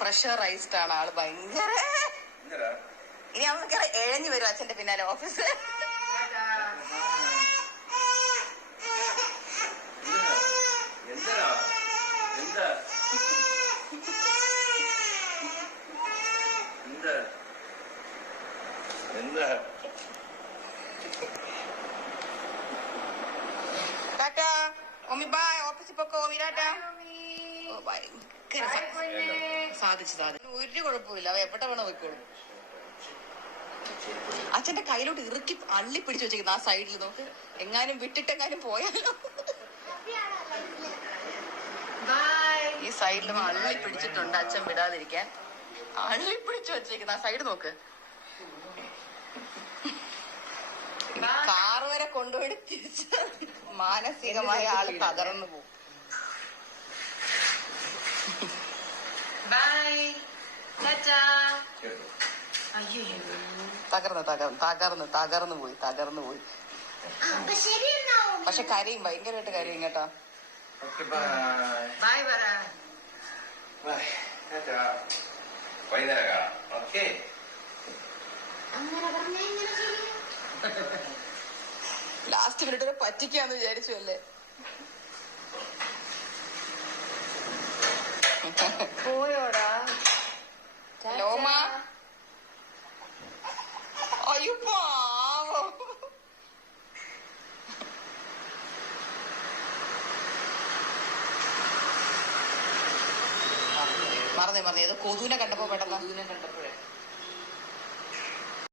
Pressurised ആണ് ആള് ഭയങ്കര. ഇനി നമുക്ക് എഴഞ്ഞു വരും അച്ഛന്റെ പിന്നാലെ ഓഫീസ്. Tata mummy, by. ഓഫീസിൽ പൊക്കോ മമ്മി, ടാറ്റാ. ഭയങ്കര സാധിച്ചു. ഒരു കുഴപ്പമില്ല, അവ എവിടെ വേണോ പോയിക്കോളും. അച്ഛന്റെ കയ്യിലോട്ട് ഇറുക്കി അള്ളി പിടിച്ചു വെച്ചേക്കുന്നു ആ സൈഡിൽ. നോക്ക്, എങ്ങാനും വിട്ടിട്ടെങ്ങാനും പോയാലോ. ഈ സൈഡിലും അള്ളി പിടിച്ചിട്ടുണ്ട് അച്ഛൻ വിടാതിരിക്കാൻ. അള്ളി പിടിച്ചു വെച്ചേക്കുന്നു ആ സൈഡ്. നോക്ക്, കാറ് വരെ കൊണ്ടുപോയി തിരിച്ച് മാനസികമായ ആള് തകർന്നു പോകും. തകർന്നു പോയി. പക്ഷെ കരയും, ഭയങ്കരമായിട്ട് കരയും കേട്ടോ. ലാസ്റ്റ് മിനിറ്റ് പറ്റിക്കാന്ന് വിചാരിച്ചു അല്ലേ. പോയോടാ ലോമ. അയ്യോ പാവോ. മറന്നേ ഏതോ കൊതുവിനെ കണ്ടപ്പോ പെട്ടെന്ന്